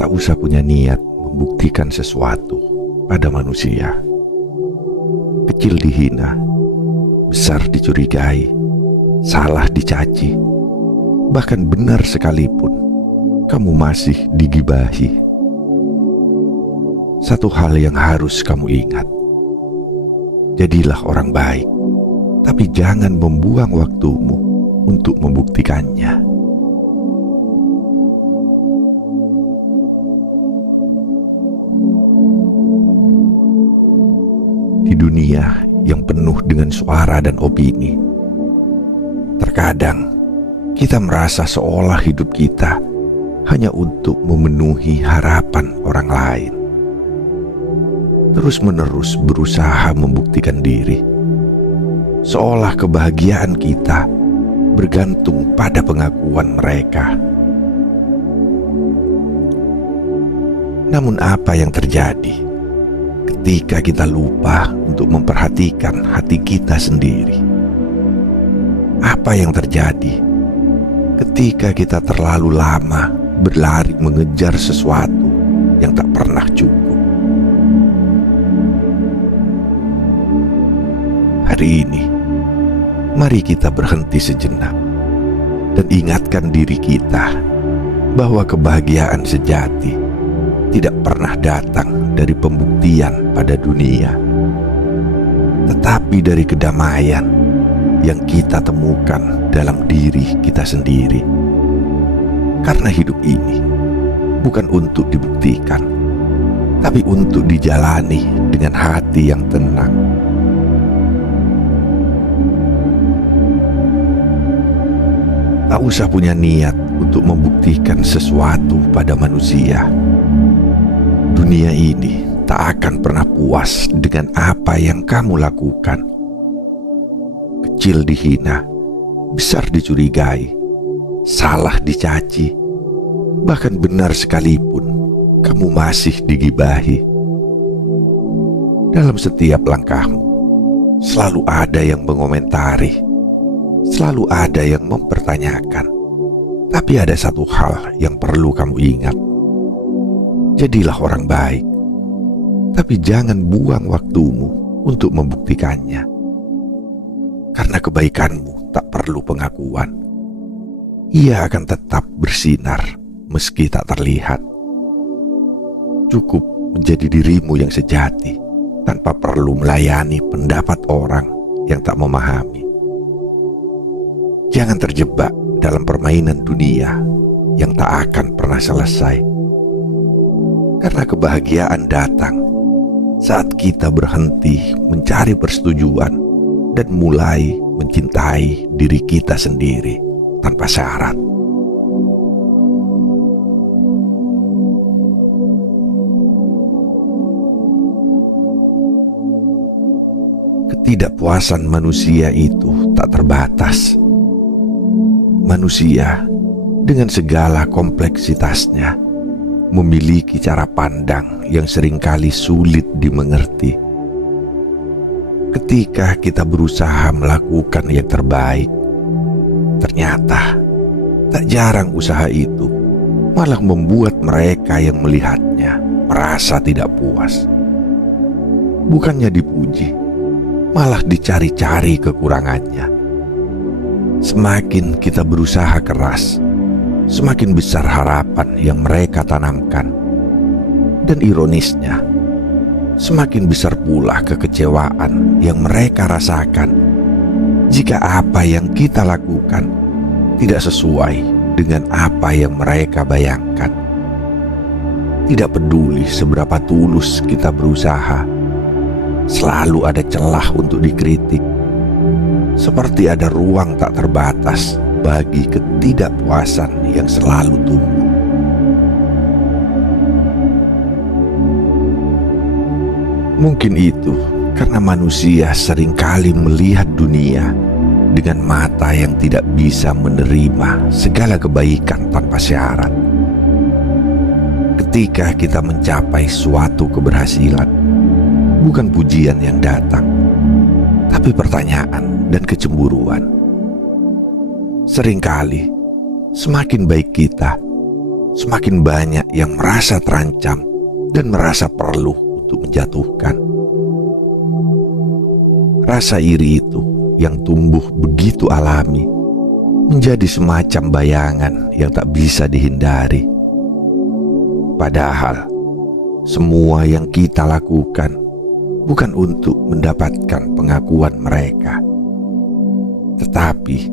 tak usah punya niat membuktikan sesuatu pada manusia. Kecil dihina, besar dicurigai, salah dicaci, bahkan benar sekalipun kamu masih digibahi. Satu hal yang harus kamu ingat, jadilah orang baik, tapi jangan membuang waktumu untuk membuktikannya. Di dunia yang penuh dengan suara dan opini, terkadang kita merasa seolah hidup kita hanya untuk memenuhi harapan orang lain. Terus-menerus berusaha membuktikan diri, seolah kebahagiaan kita bergantung pada pengakuan mereka. Namun apa yang terjadi ketika kita lupa untuk memperhatikan hati kita sendiri? Apa yang terjadi ketika kita terlalu lama berlari mengejar sesuatu yang tak pernah cukup? Hari ini, mari kita berhenti sejenak dan ingatkan diri kita bahwa kebahagiaan sejati tidak pernah datang dari pembuktian pada dunia, tetapi dari kedamaian yang kita temukan dalam diri kita sendiri. Karena hidup ini bukan untuk dibuktikan, tapi untuk dijalani dengan hati yang tenang. Tak usah punya niat untuk membuktikan sesuatu pada manusia. Dunia ini tak akan pernah puas dengan apa yang kamu lakukan. Kecil dihina, besar dicurigai, salah dicaci, bahkan benar sekalipun kamu masih digibahi. Dalam setiap langkahmu, selalu ada yang mengomentari, selalu ada yang mempertanyakan. Tapi ada satu hal yang perlu kamu ingat. Jadilah orang baik, tapi jangan buang waktumu untuk membuktikannya. Karena kebaikanmu tak perlu pengakuan. Ia akan tetap bersinar meski tak terlihat. Cukup menjadi dirimu yang sejati tanpa perlu melayani pendapat orang yang tak memahami. Jangan terjebak dalam permainan dunia yang tak akan pernah selesai. Karena kebahagiaan datang saat kita berhenti mencari persetujuan dan mulai mencintai diri kita sendiri tanpa syarat. Ketidakpuasan manusia itu tak terbatas. Manusia dengan segala kompleksitasnya memiliki cara pandang yang seringkali sulit dimengerti. Ketika kita berusaha melakukan yang terbaik, ternyata tak jarang usaha itu malah membuat mereka yang melihatnya merasa tidak puas. Bukannya dipuji, malah dicari-cari kekurangannya. Semakin kita berusaha keras, semakin besar harapan yang mereka tanamkan. Dan ironisnya, semakin besar pula kekecewaan yang mereka rasakan jika apa yang kita lakukan tidak sesuai dengan apa yang mereka bayangkan. Tidak peduli seberapa tulus kita berusaha, selalu ada celah untuk dikritik. Seperti ada ruang tak terbatas bagi ketidakpuasan yang selalu tumbuh. Mungkin itu karena manusia seringkali melihat dunia dengan mata yang tidak bisa menerima segala kebaikan tanpa syarat. Ketika kita mencapai suatu keberhasilan, bukan pujian yang datang, tapi pertanyaan dan kecemburuan. Seringkali semakin baik kita, semakin banyak yang merasa terancam dan merasa perlu untuk menjatuhkan. Rasa iri itu yang tumbuh begitu alami menjadi semacam bayangan yang tak bisa dihindari. Padahal semua yang kita lakukan bukan untuk mendapatkan pengakuan mereka, tetapi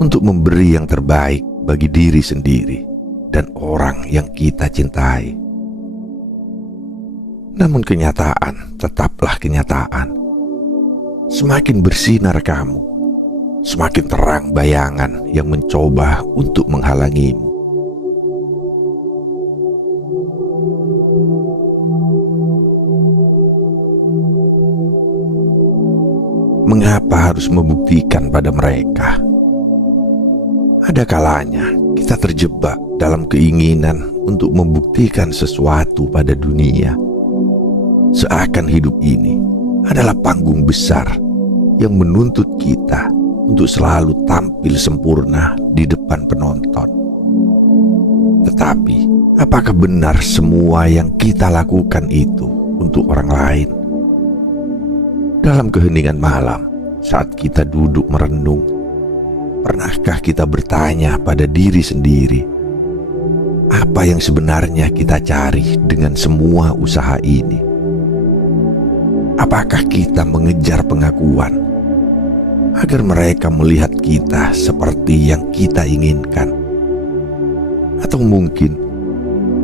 untuk memberi yang terbaik bagi diri sendiri dan orang yang kita cintai. Namun kenyataan tetaplah kenyataan. Semakin bersinar kamu, semakin terang bayangan yang mencoba untuk menghalangimu. Mengapa harus membuktikan pada mereka? Ada kalanya kita terjebak dalam keinginan untuk membuktikan sesuatu pada dunia. Seakan hidup ini adalah panggung besar yang menuntut kita untuk selalu tampil sempurna di depan penonton. Tetapi, apakah benar semua yang kita lakukan itu untuk orang lain? Dalam keheningan malam, saat kita duduk merenung, pernahkah kita bertanya pada diri sendiri, apa yang sebenarnya kita cari dengan semua usaha ini? Apakah kita mengejar pengakuan agar mereka melihat kita seperti yang kita inginkan? Atau mungkin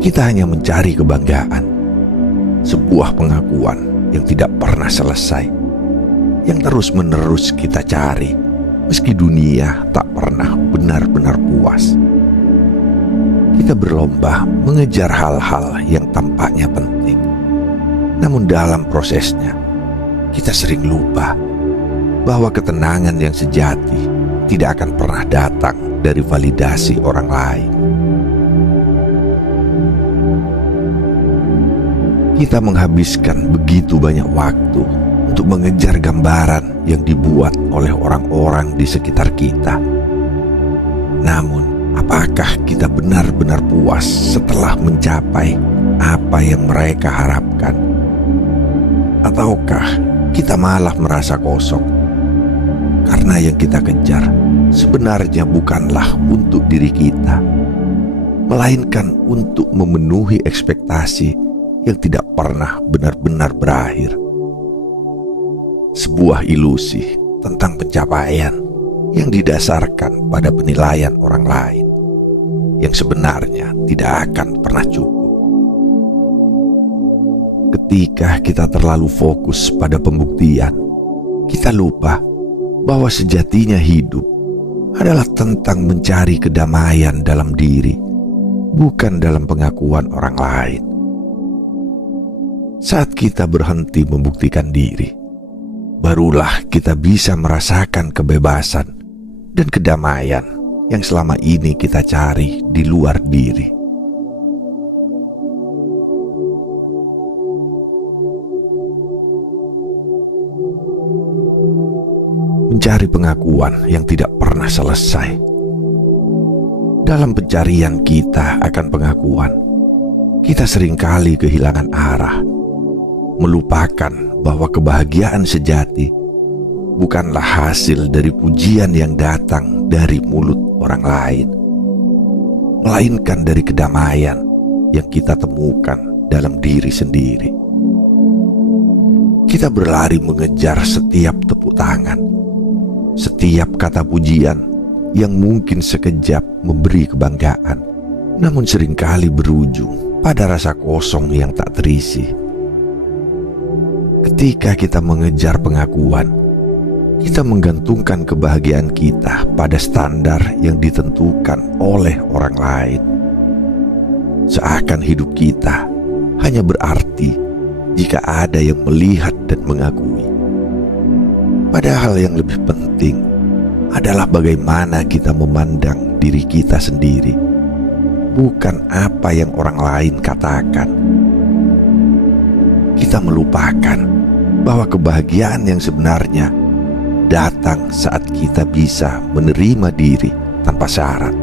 kita hanya mencari kebanggaan, sebuah pengakuan yang tidak pernah selesai, yang terus-menerus kita cari meski dunia tak pernah benar-benar puas. Kita berlomba mengejar hal-hal yang tampaknya penting, namun dalam prosesnya kita sering lupa bahwa ketenangan yang sejati tidak akan pernah datang dari validasi orang lain. Kita menghabiskan begitu banyak waktu untuk mengejar gambaran yang dibuat oleh orang-orang di sekitar kita. Namun, apakah kita benar-benar puas setelah mencapai apa yang mereka harapkan? Ataukah kita malah merasa kosong karena yang kita kejar sebenarnya bukanlah untuk diri kita, melainkan untuk memenuhi ekspektasi yang tidak pernah benar-benar berakhir. Sebuah ilusi tentang pencapaian yang didasarkan pada penilaian orang lain yang sebenarnya tidak akan pernah cukup. Ketika kita terlalu fokus pada pembuktian, kita lupa bahwa sejatinya hidup adalah tentang mencari kedamaian dalam diri, bukan dalam pengakuan orang lain. Saat kita berhenti membuktikan diri, barulah kita bisa merasakan kebebasan dan kedamaian yang selama ini kita cari di luar diri. Mencari pengakuan yang tidak pernah selesai. Dalam pencarian kita akan pengakuan, kita seringkali kehilangan arah, melupakan bahwa kebahagiaan sejati bukanlah hasil dari pujian yang datang dari mulut orang lain, melainkan dari kedamaian yang kita temukan dalam diri sendiri. Kita berlari mengejar setiap tepuk tangan, setiap kata pujian yang mungkin sekejap memberi kebanggaan, namun seringkali berujung pada rasa kosong yang tak terisi. Ketika kita mengejar pengakuan, kita menggantungkan kebahagiaan kita pada standar yang ditentukan oleh orang lain. Seakan hidup kita hanya berarti jika ada yang melihat dan mengakui. Padahal yang lebih penting adalah bagaimana kita memandang diri kita sendiri, bukan apa yang orang lain katakan. Kita melupakan bahwa kebahagiaan yang sebenarnya datang saat kita bisa menerima diri tanpa syarat,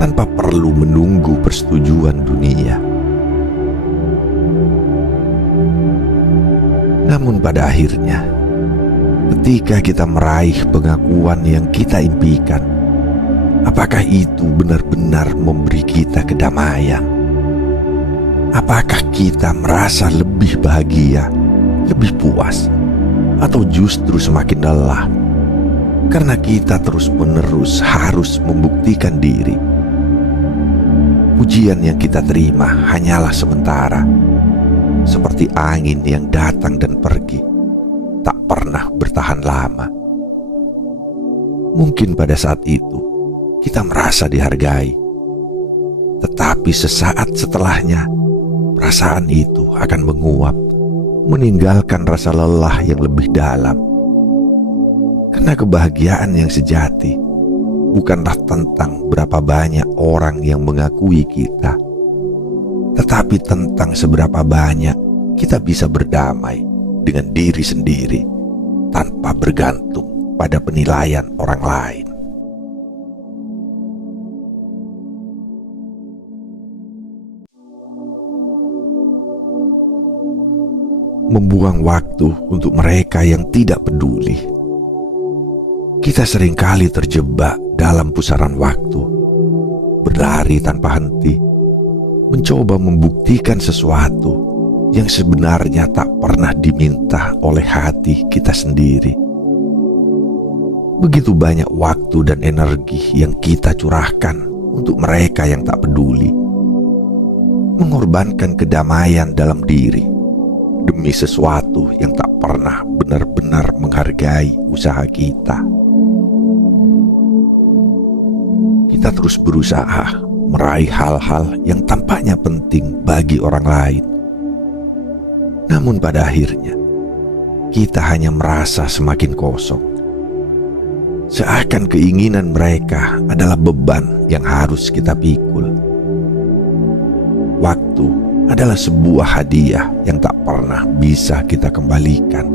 tanpa perlu menunggu persetujuan dunia. Namun pada akhirnya, ketika kita meraih pengakuan yang kita impikan, apakah itu benar-benar memberi kita kedamaian? Apakah kita merasa lebih bahagia, lebih puas, atau justru semakin lelah karena kita terus-menerus harus membuktikan diri? Pujian yang kita terima hanyalah sementara, seperti angin yang datang dan pergi, tak pernah bertahan lama. Mungkin pada saat itu kita merasa dihargai, tetapi sesaat setelahnya perasaan itu akan menguap, meninggalkan rasa lelah yang lebih dalam. Karena kebahagiaan yang sejati bukanlah tentang berapa banyak orang yang mengakui kita, tetapi tentang seberapa banyak kita bisa berdamai dengan diri sendiri tanpa bergantung pada penilaian orang lain. Membuang waktu untuk mereka yang tidak peduli. Kita seringkali terjebak dalam pusaran waktu, berlari tanpa henti, mencoba membuktikan sesuatu yang sebenarnya tak pernah diminta oleh hati kita sendiri. Begitu banyak waktu dan energi yang kita curahkan untuk mereka yang tak peduli, mengorbankan kedamaian dalam diri demi sesuatu yang tak pernah benar-benar menghargai usaha kita. Kita terus berusaha meraih hal-hal yang tampaknya penting bagi orang lain. Namun pada akhirnya, kita hanya merasa semakin kosong. Seakan keinginan mereka adalah beban yang harus kita pikul. Waktu adalah sebuah hadiah yang tak pernah bisa kita kembalikan.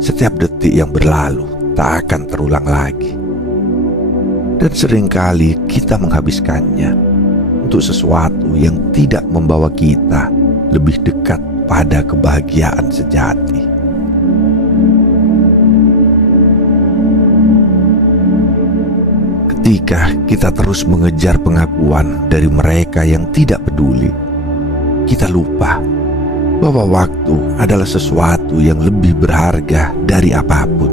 Setiap detik yang berlalu tak akan terulang lagi. Dan seringkali kita menghabiskannya untuk sesuatu yang tidak membawa kita lebih dekat pada kebahagiaan sejati. Ketika kita terus mengejar pengakuan dari mereka yang tidak peduli, kita lupa bahwa waktu adalah sesuatu yang lebih berharga dari apapun.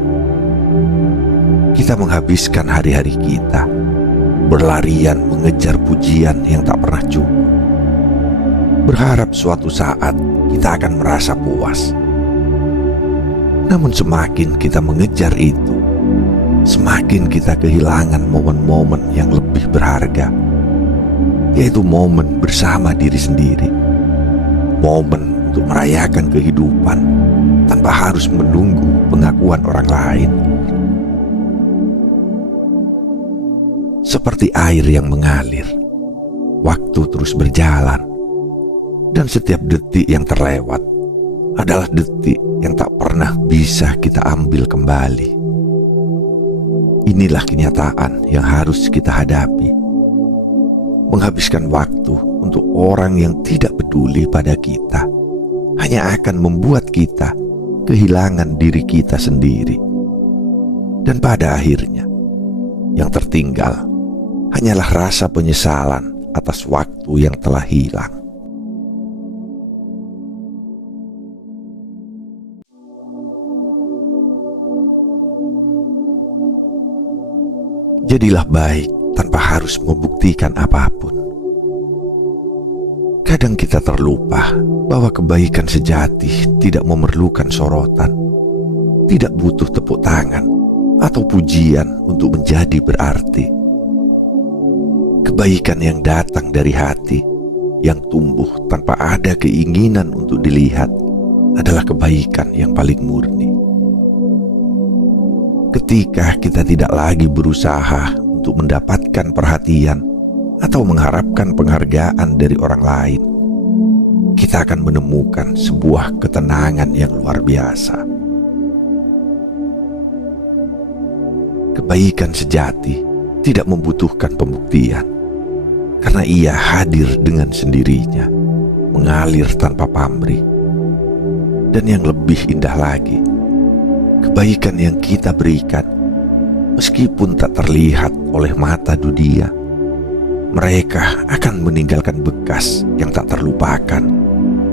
Kita menghabiskan hari-hari kita berlarian mengejar pujian yang tak pernah cukup, berharap suatu saat kita akan merasa puas. Namun semakin kita mengejar itu, semakin kita kehilangan momen-momen yang lebih berharga, yaitu momen bersama diri sendiri, momen untuk merayakan kehidupan tanpa harus menunggu pengakuan orang lain. Seperti air yang mengalir, waktu terus berjalan, dan setiap detik yang terlewat adalah detik yang tak pernah bisa kita ambil kembali. Inilah kenyataan yang harus kita hadapi. Menghabiskan waktu untuk orang yang tidak peduli pada kita hanya akan membuat kita kehilangan diri kita sendiri. Dan pada akhirnya, yang tertinggal hanyalah rasa penyesalan atas waktu yang telah hilang. Jadilah baik tanpa harus membuktikan apapun. Kadang kita terlupa bahwa kebaikan sejati tidak memerlukan sorotan, tidak butuh tepuk tangan atau pujian untuk menjadi berarti. Kebaikan yang datang dari hati, yang tumbuh tanpa ada keinginan untuk dilihat, adalah kebaikan yang paling murni. Ketika kita tidak lagi berusaha untuk mendapatkan perhatian atau mengharapkan penghargaan dari orang lain, kita akan menemukan sebuah ketenangan yang luar biasa. Kebaikan sejati tidak membutuhkan pembuktian, karena Ia hadir dengan sendirinya, mengalir tanpa pamrih. Dan yang lebih indah lagi, kebaikan yang kita berikan, meskipun tak terlihat oleh mata dunia, mereka akan meninggalkan bekas yang tak terlupakan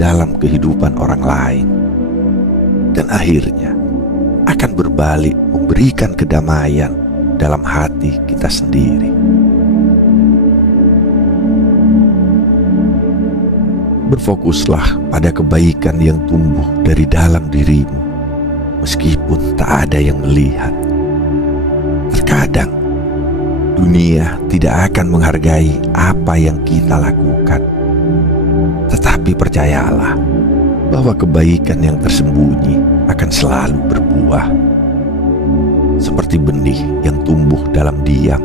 dalam kehidupan orang lain, dan akhirnya akan berbalik memberikan kedamaian dalam hati kita sendiri. Berfokuslah pada kebaikan yang tumbuh dari dalam dirimu, meskipun tak ada yang melihat. Terkadang dunia tidak akan menghargai apa yang kita lakukan, tetapi percayalah bahwa kebaikan yang tersembunyi akan selalu berbuah. Seperti benih yang tumbuh dalam diam,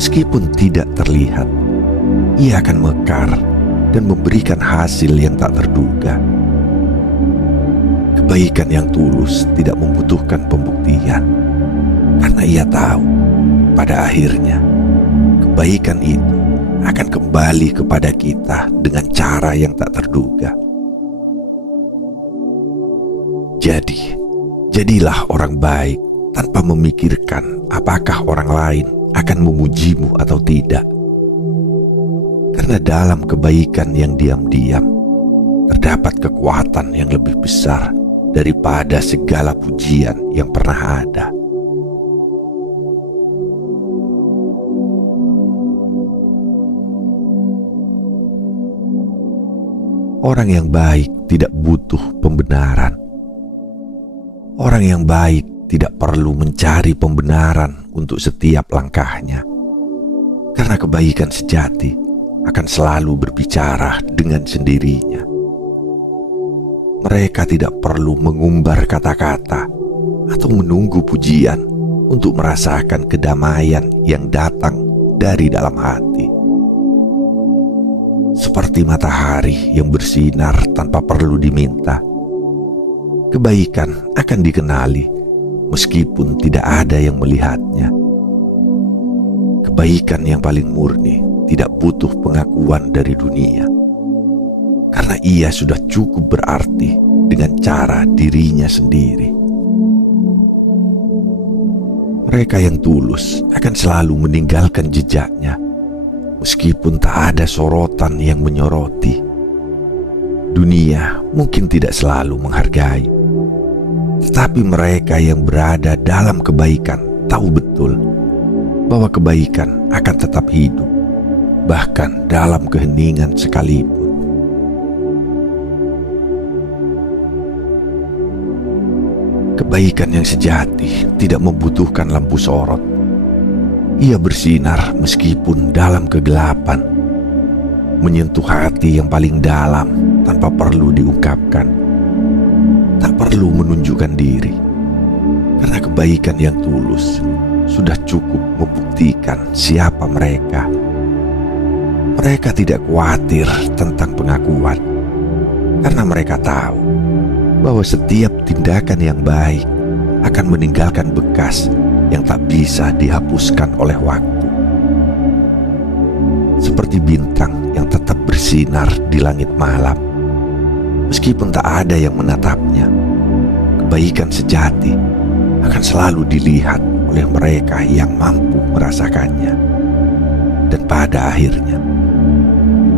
meskipun tidak terlihat, ia akan mekar dan memberikan hasil yang tak terduga. Kebaikan yang tulus tidak membutuhkan pembuktian, karena ia tahu pada akhirnya kebaikan itu akan kembali kepada kita dengan cara yang tak terduga. Jadilah orang baik tanpa memikirkan apakah orang lain akan memujimu atau tidak. Karena dalam kebaikan yang diam-diam terdapat kekuatan yang lebih besar daripada segala pujian yang pernah ada. Orang yang baik tidak butuh pembenaran. Orang yang baik tidak perlu mencari pembenaran untuk setiap langkahnya, karena kebaikan sejati akan selalu berbicara dengan sendirinya. Mereka tidak perlu mengumbar kata-kata atau menunggu pujian untuk merasakan kedamaian yang datang dari dalam hati. Seperti matahari yang bersinar tanpa perlu diminta, kebaikan akan dikenali meskipun tidak ada yang melihatnya. Kebaikan yang paling murni tidak butuh pengakuan dari dunia, karena ia sudah cukup berarti dengan cara dirinya sendiri. Mereka yang tulus akan selalu meninggalkan jejaknya, meskipun tak ada sorotan yang menyoroti. Dunia mungkin tidak selalu menghargai, tetapi mereka yang berada dalam kebaikan tahu betul bahwa kebaikan akan tetap hidup, bahkan dalam keheningan sekalipun. Kebaikan yang sejati tidak membutuhkan lampu sorot. Ia bersinar meskipun dalam kegelapan, menyentuh hati yang paling dalam tanpa perlu diungkapkan. Tak perlu menunjukkan diri, karena kebaikan yang tulus sudah cukup membuktikan siapa mereka. Mereka tidak khawatir tentang pengakuan, karena mereka tahu bahwa setiap tindakan yang baik akan meninggalkan bekas yang tak bisa dihapuskan oleh waktu. Seperti bintang yang tetap bersinar di langit malam, meskipun tak ada yang menatapnya, kebaikan sejati akan selalu dilihat oleh mereka yang mampu merasakannya. Dan pada akhirnya,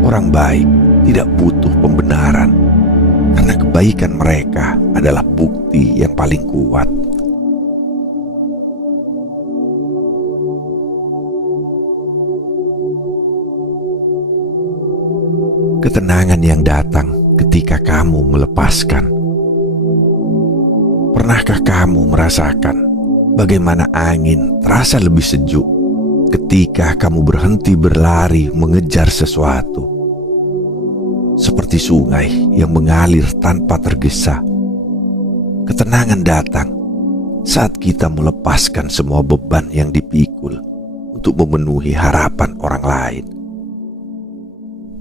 orang baik tidak butuh pembenaran, karena kebaikan mereka adalah bukti yang paling kuat. Ketenangan yang datang ketika kamu melepaskan. Pernahkah kamu merasakan bagaimana angin terasa lebih sejuk ketika kamu berhenti berlari mengejar sesuatu? Seperti sungai yang mengalir tanpa tergesa. Ketenangan datang saat kita melepaskan semua beban yang dipikul untuk memenuhi harapan orang lain.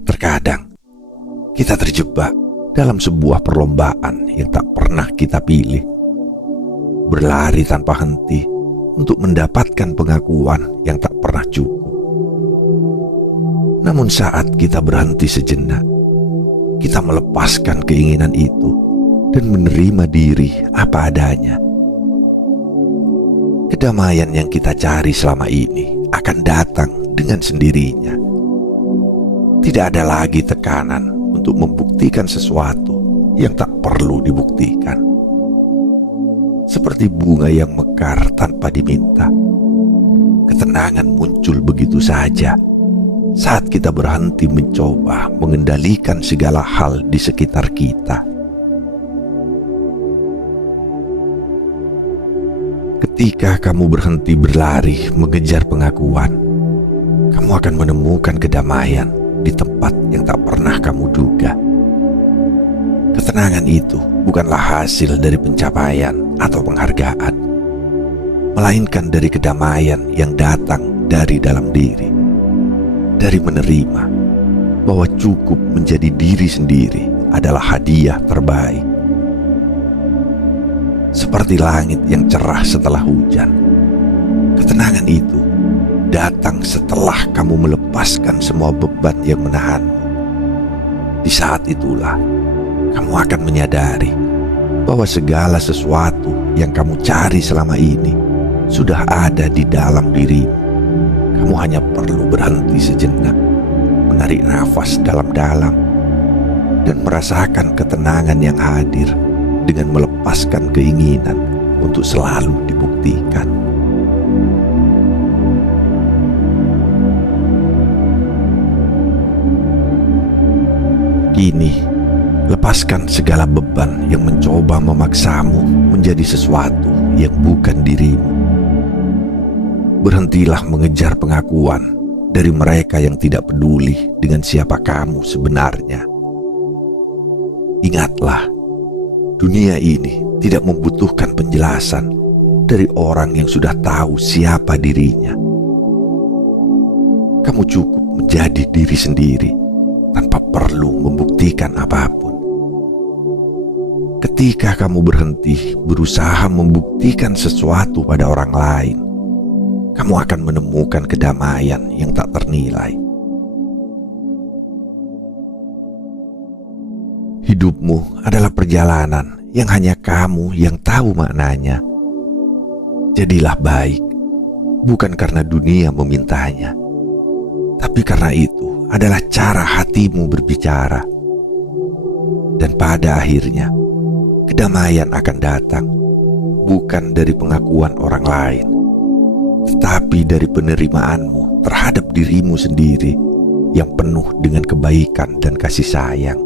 Terkadang kita terjebak dalam sebuah perlombaan yang tak pernah kita pilih. Berlari tanpa henti untuk mendapatkan pengakuan yang tak pernah cukup. Namun saat kita berhenti sejenak, kita melepaskan keinginan itu dan menerima diri apa adanya. Kedamaian yang kita cari selama ini akan datang dengan sendirinya. Tidak ada lagi tekanan untuk membuktikan sesuatu yang tak perlu dibuktikan. Seperti bunga yang mekar tanpa diminta, ketenangan muncul begitu saja saat kita berhenti mencoba mengendalikan segala hal di sekitar kita. Ketika kamu berhenti berlari mengejar pengakuan, kamu akan menemukan kedamaian di tempat yang tak pernah kamu duga. Ketenangan itu bukanlah hasil dari pencapaian atau penghargaan, melainkan dari kedamaian yang datang dari dalam diri, dari menerima bahwa cukup menjadi diri sendiri adalah hadiah terbaik. Seperti langit yang cerah setelah hujan, ketenangan itu datang setelah kamu melepaskan semua beban yang menahanmu. Di saat itulah kamu akan menyadari bahwa segala sesuatu yang kamu cari selama ini sudah ada di dalam dirimu. Kamu hanya perlu berhenti sejenak, menarik nafas dalam-dalam, dan merasakan ketenangan yang hadir dengan melepaskan keinginan untuk selalu dibuktikan. Kini, lepaskan segala beban yang mencoba memaksamu menjadi sesuatu yang bukan dirimu. Berhentilah mengejar pengakuan dari mereka yang tidak peduli dengan siapa kamu sebenarnya. Ingatlah, dunia ini tidak membutuhkan penjelasan dari orang yang sudah tahu siapa dirinya. Kamu cukup menjadi diri sendiri tanpa perlu membuktikan apapun. Ketika kamu berhenti berusaha membuktikan sesuatu pada orang lain, kamu akan menemukan kedamaian yang tak ternilai. Hidupmu adalah perjalanan yang hanya kamu yang tahu maknanya. Jadilah baik, bukan karena dunia memintanya, tapi karena itu adalah cara hatimu berbicara. Dan pada akhirnya, kedamaian akan datang, bukan dari pengakuan orang lain, tetapi dari penerimaanmu terhadap dirimu sendiri yang penuh dengan kebaikan dan kasih sayang.